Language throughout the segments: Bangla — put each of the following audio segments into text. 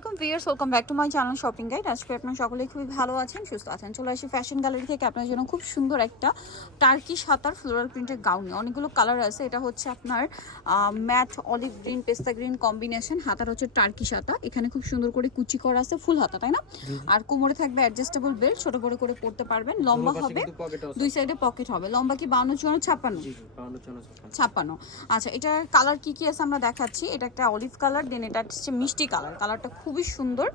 আলাইকুম viewers welcome back to my channel shopping guide. আজকে আপনারা সকলেই খুবই ভালো আছেন সুস্থ আছেন। চলে আসি ফ্যাশন গ্যালারি থেকে আপনার জন্য খুব সুন্দর একটা টার্কি হাতার ফ্লোরাল প্রিন্টের গাউনি অনেকগুলো কালার আছে। এটা হচ্ছে আপনার matte olive green pista green combination হাতার হচ্ছে টার্কি হাতা। এখানে খুব সুন্দর করে কুচি করা আছে ফুল হাতা তাই না? আর কোমরে থাকবে অ্যাডজাস্টেবল বেল্ট ছোট বড় করে পড়তে পারবেন। লম্বা হবে। দুই সাইডে পকেট হবে। লম্বা কি বাউন্ন চুয়ান্ন ছাপ্পান্ন? ছাপ্পান্ন। আচ্ছা এটার কালার কি কি আছে আমরা দেখাচ্ছি। এটা একটা অলিভ কালার দেন এটা হচ্ছে মিষ্টি কালার কালারটা খুবই সুন্দর।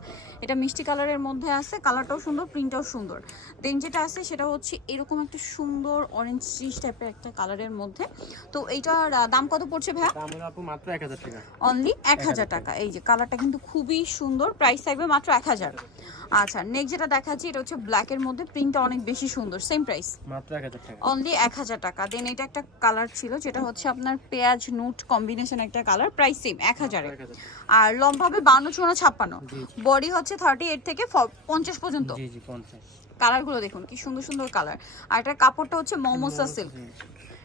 এটা মিষ্টি কালারের মধ্যে আছে কালারটাও সুন্দর প্রিন্টটাও সুন্দর। দেন যেটা আছে সেটা হচ্ছে এরকম একটা সুন্দর অরেঞ্জ চিজ টাইপের একটা কালারের মধ্যে। তো এইটার দাম কত পড়ছে আপু মাত্র এক হাজার টাকা। অনলি এক হাজার টাকা। এই যে কালারটা কিন্তু খুবই সুন্দর প্রাইস থাকবে মাত্র এক হাজার। আচ্ছা নেক্সট যেটা দেখাচ্ছি এটা হচ্ছে ব্ল্যাকের মধ্যে প্রিন্টটা অনেক বেশি সুন্দর সেম প্রাইস মাত্র এক হাজার টাকা। অনলি এক হাজার টাকা। দেন এটা একটা কালার ছিল যেটা হচ্ছে আপনার পেঁয়াজ নুট কম্বিনেশন একটা কালার প্রাইস সেম এক হাজারে এক হাজার আর লম্বা হবে বান্ন চুয়ান্ন ছাপ্পান্ন। জি বডি হচ্ছে থার্টি এইট থেকে ফ- পঞ্চাশ পর্যন্ত। জি জি পঞ্চাশ। কালারগুলো দেখুন কি সুন্দর সুন্দর কালার আর এটার কাপড়টা হচ্ছে মমোসা সিল্ক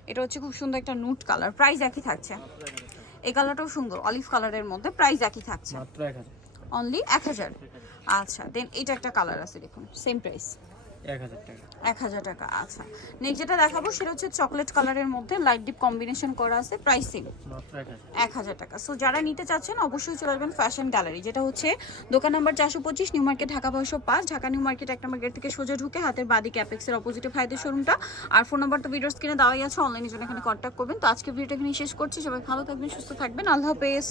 এটা হচ্ছে খুব সুন্দর একটা নুট কালার প্রাইস একই থাকছে। এই কালারটাও সুন্দর অলিভ কালারের মধ্যে প্রাইস একই থাকছে। মাত্র এক হাজার। অনলি এক হাজার। আচ্ছা দেন এটা একটা কালার আছে দেখুন সেম প্রাইস এক হাজার টাকা। আচ্ছা। নেক্সট যেটা দেখাবো সেটা হচ্ছে চকলেট কালারের মধ্যে লাইট ডিপ কম্বিনেশন করা আছে প্রাইস সেম এক হাজার। এক হাজার টাকা। সো যারা নিতে চাচ্ছেন অবশ্যই চলে আসবেন ফ্যাশন গ্যালারি যেটা হচ্ছে দোকান নাম্বার চারশো পঁচিশ নিউ মার্কেট ঢাকা বারোশো পাঁচ। ঢাকা নিউ মার্কেট এক নম্বর গেট থেকে সোজা ঢুকে হাতের বাদি ক্যাপেক্সের অপোজিটে ভাইদের শোরুমটা আর ফোন নাম্বার তো ভিডিওস কিনে দেওয়াই আছে অনলাইনে জন্য এখানে কন্ট্যাক্ট করবেন। তো আজকে ভিডিওটা এখানে শেষ করছি। সবাই ভালো থাকবেন সুস্থ থাকবেন। আল্লাহ হাফেজ।